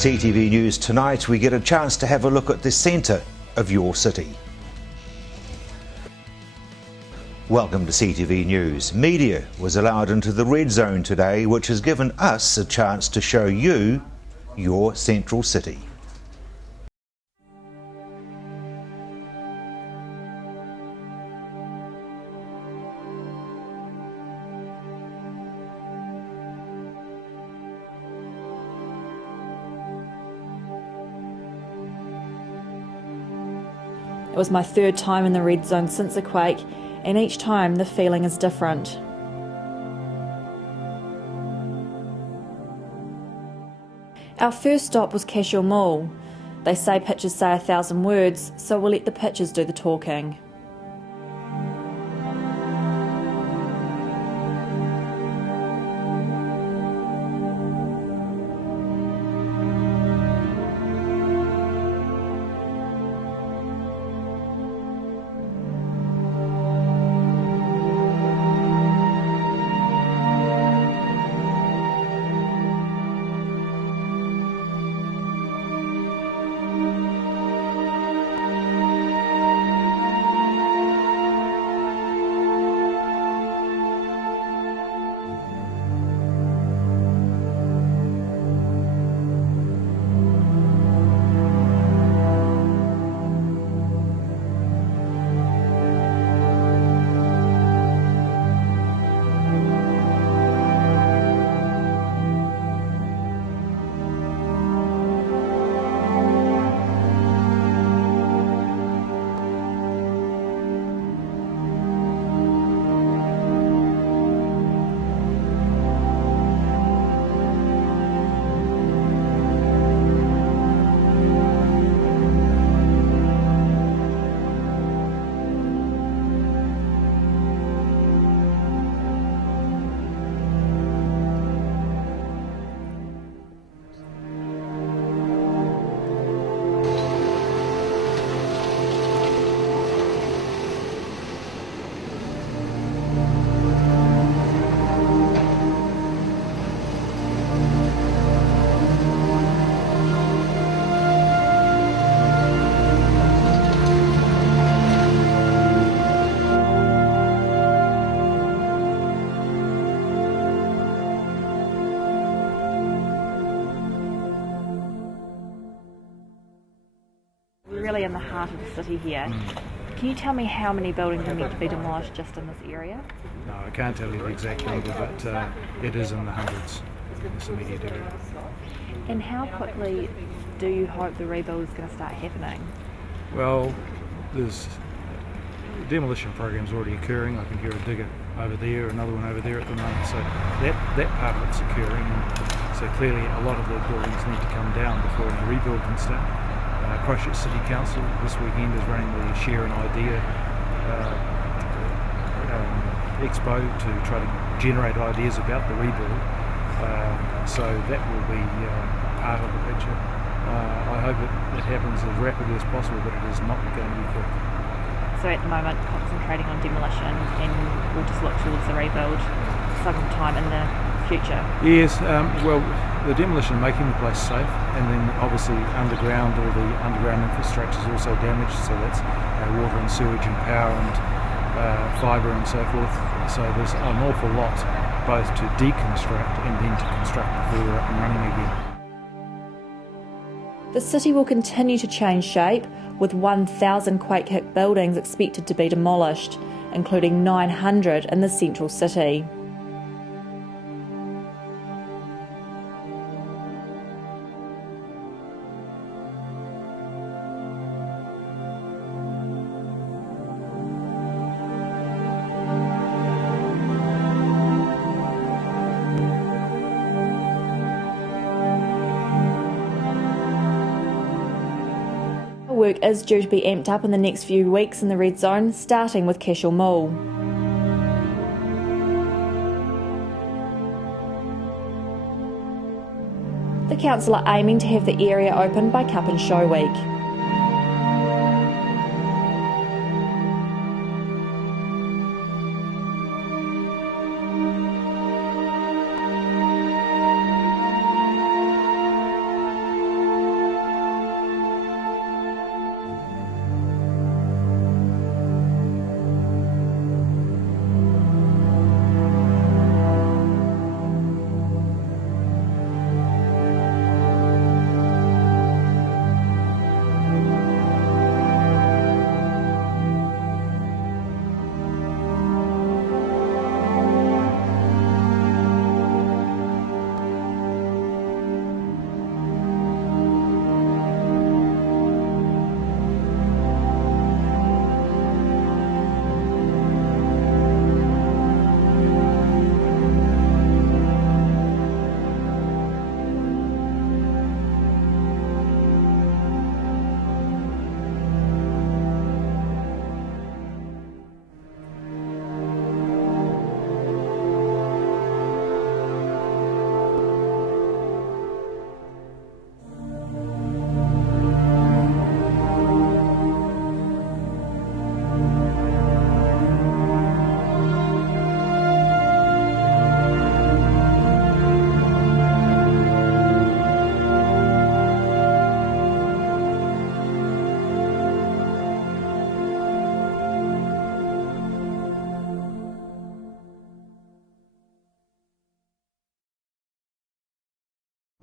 CTV News tonight, we get a chance to have a look at the centre of your city. Welcome to CTV News. Media was allowed into the red zone today, which has given us a chance to show you your central city. It was my third time in the red zone since the quake, and each time the feeling is different. Our first stop was Cashel Mall. They say pictures say 1,000 words, so we'll let the pictures do the talking. Really in the heart of the city here. Can you tell me how many buildings are meant to be demolished just in this area? No, I can't tell you the exact number, but it is in the hundreds in this immediate area. And how quickly do you hope the rebuild is going to start happening? Well, there's demolition programs already occurring. I can hear a digger over there, another one over there at the moment, so that part of it's occurring, and so clearly a lot of the buildings need to come down before any rebuild can start. Christchurch City Council this weekend is running the Share an Idea expo to try to generate ideas about the rebuild, so that will be part of the picture. I hope it happens as rapidly as possible, but it is not going to be quick. So at the moment concentrating on demolition, and we'll just look towards the rebuild sometime in the future? Yes, well, the demolition making the place safe, and then obviously underground, all the underground infrastructure is also damaged, so that's water and sewage and power and fibre and so forth. So there's an awful lot both to deconstruct and then to construct before we're up and running again. The city will continue to change shape, with 1,000 quake-hit buildings expected to be demolished, including 900 in the central city. Work is due to be amped up in the next few weeks in the red zone, starting with Cashel Mall. The council are aiming to have the area open by Cup and Show Week.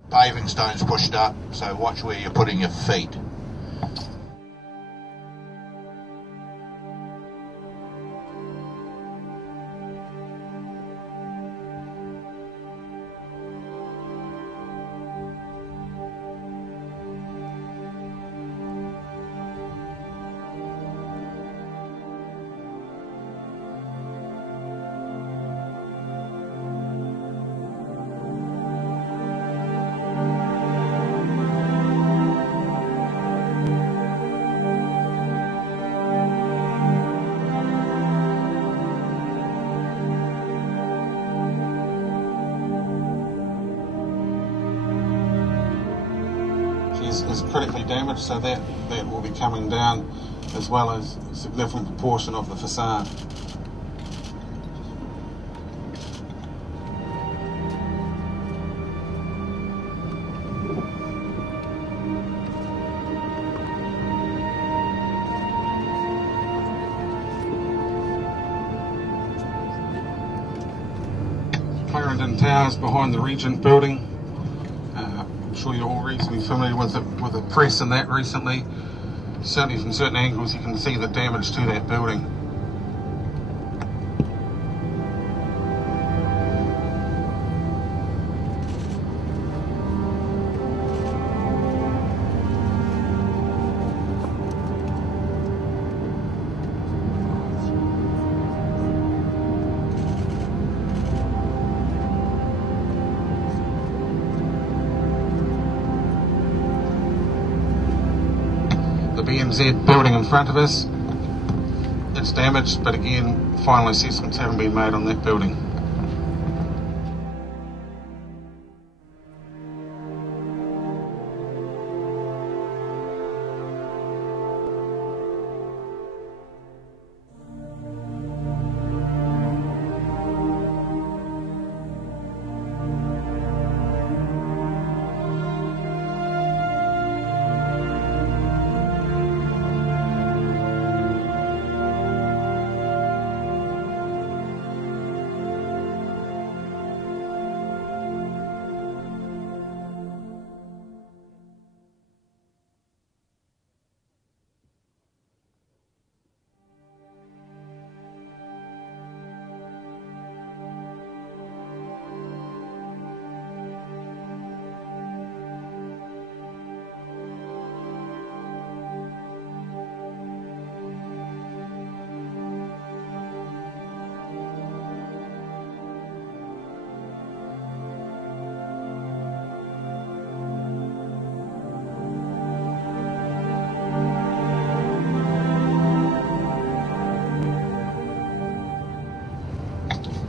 Paving stones pushed up, so watch where you're putting your feet. Is critically damaged, so that will be coming down, as well as a significant proportion of the facade. Clarendon Towers behind the Regent building. I'm sure you're all reasonably familiar with the press and that recently. Certainly from certain angles you can see the damage to that building. The BNZ building in front of us, it's damaged, but again, final assessments haven't been made on that building.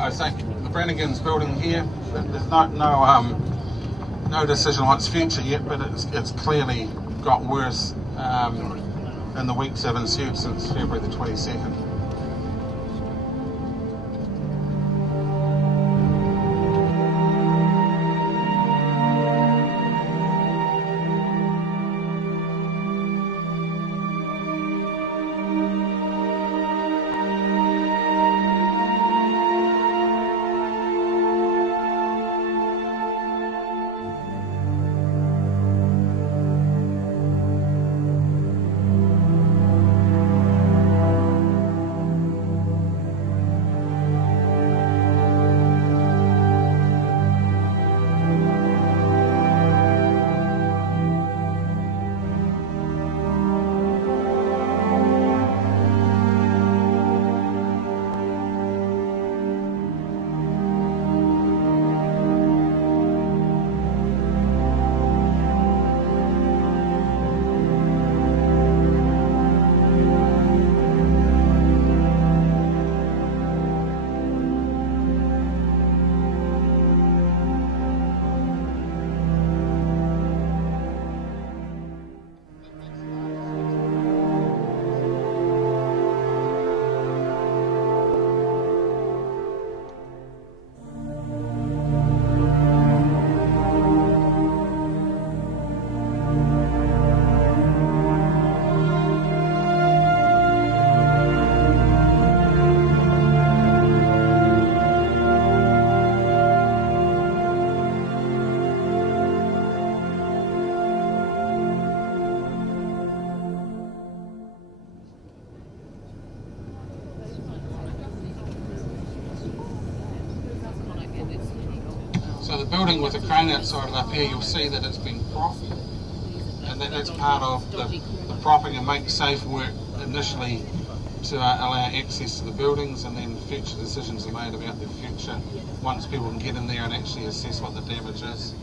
I say the Brannigan's building here, there's no decision on its future yet, but it's clearly got worse in the weeks that ensued since February the 22nd. building with the crane outside it up here, you'll see that it's been propped, and that's part of the propping and make safe work initially to allow access to the buildings, and then future decisions are made about the future once people can get in there and actually assess what the damage is.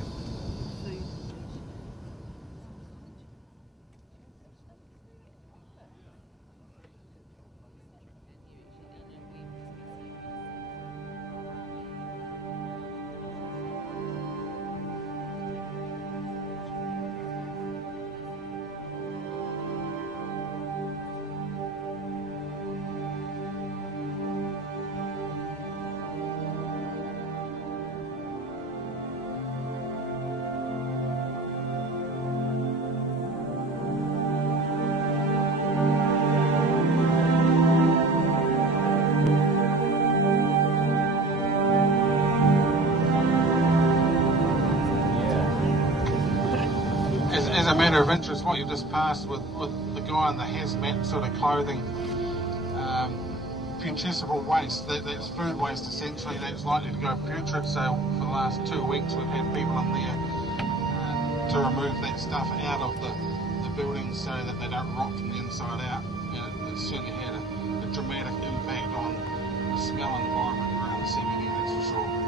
As a matter of interest, what you just passed with the guy in the hazmat sort of clothing, putrescible waste, that's food waste essentially, that's likely to go putrid. So for the last 2 weeks we've had people in there to remove that stuff out of the buildings so that they don't rot from the inside out. It certainly had a dramatic impact on the smell environment around the CBD, that's for sure.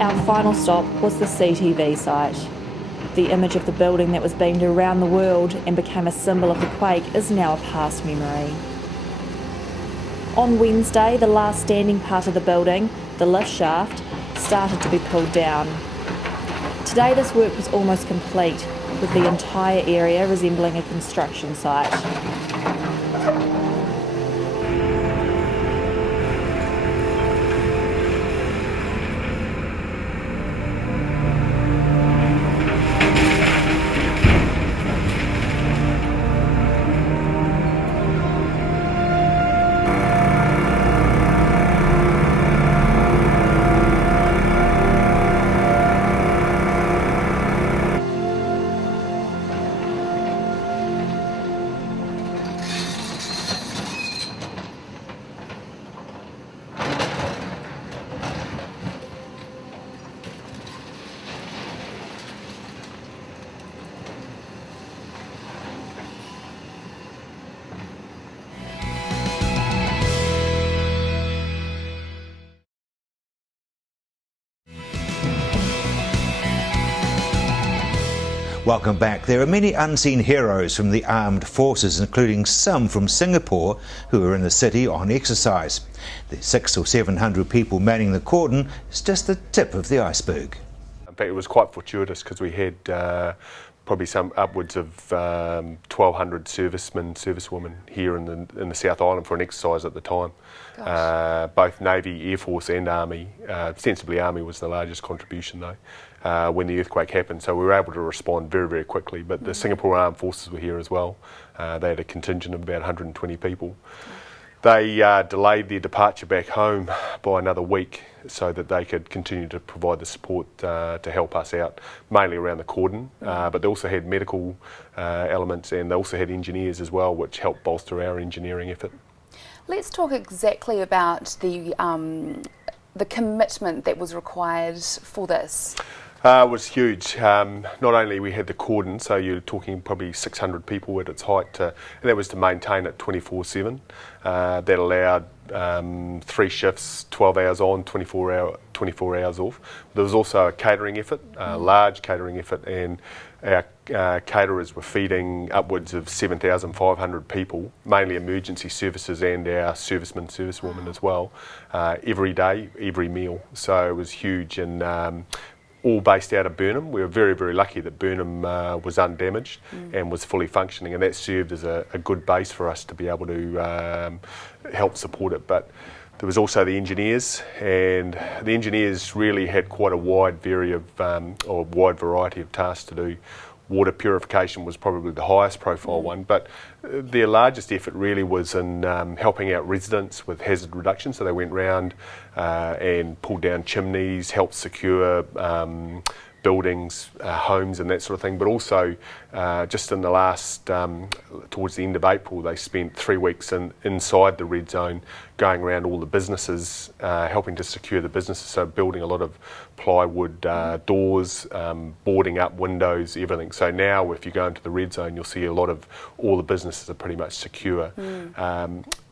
Our final stop was the CTV site. The image of the building that was beamed around the world and became a symbol of the quake is now a past memory. On Wednesday, the last standing part of the building, the lift shaft, started to be pulled down. Today this work was almost complete, with the entire area resembling a construction site. Welcome back. There are many unseen heroes from the armed forces, including some from Singapore, who are in the city on exercise. The 600 or 700 people manning the cordon is just the tip of the iceberg. In fact, it was quite fortuitous because we had probably some upwards of 1,200 servicemen, servicewomen here in the South Island for an exercise at the time. Both Navy, Air Force and Army. Sensibly Army was the largest contribution though when the earthquake happened, so we were able to respond very, very quickly. But the Singapore Armed Forces were here as well. They had a contingent of about 120 people. They delayed their departure back home by another week so that they could continue to provide the support to help us out, mainly around the cordon. But they also had medical elements, and they also had engineers as well, which helped bolster our engineering effort. Let's talk exactly about the commitment that was required for this. It was huge. Not only we had the cordon, so you're talking probably 600 people at its height, and that was to maintain it 24/7. That allowed 3 shifts, 12 hours on, 24 hours off. There was also a catering effort, a large catering effort, and our caterers were feeding upwards of 7,500 people, mainly emergency services and our servicemen, servicewomen as well, every day, every meal. So it was huge, and all based out of Burnham. We were very, very lucky that Burnham was undamaged and was fully functioning, and that served as a good base for us to be able to help support it. But there was also the engineers, and the engineers really had quite a wide variety of tasks to do. Water purification was probably the highest profile one, but their largest effort really was in helping out residents with hazard reduction. So they went round and pulled down chimneys, helped secure buildings, homes and that sort of thing. But also just in the last, towards the end of April, they spent 3 weeks inside the red zone, going around all the businesses, helping to secure the businesses, so building a lot of plywood doors, boarding up windows, everything. So now if you go into the red zone, you'll see all the businesses are pretty much secure.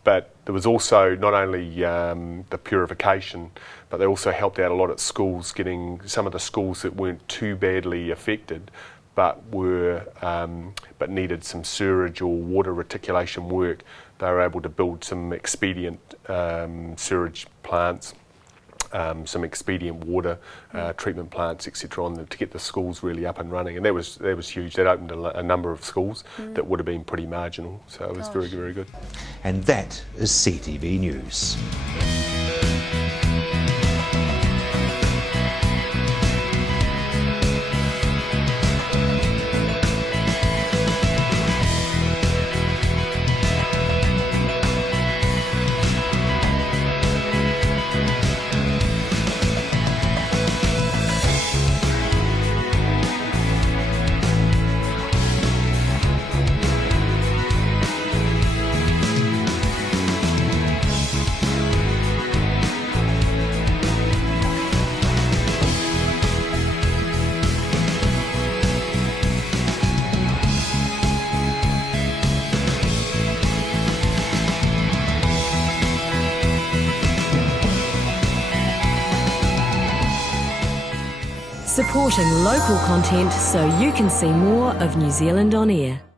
But there was also not only the purification, but they also helped out a lot at schools, getting some of the schools that weren't too badly affected, but needed some sewerage or water reticulation work. They were able to build some expedient sewerage plants, some expedient water treatment plants, etc., on them to get the schools really up and running, and that was huge. That opened a number of schools that would have been pretty marginal, so it was very, very good. And that is CTV News. Supporting local content so you can see more of New Zealand on air.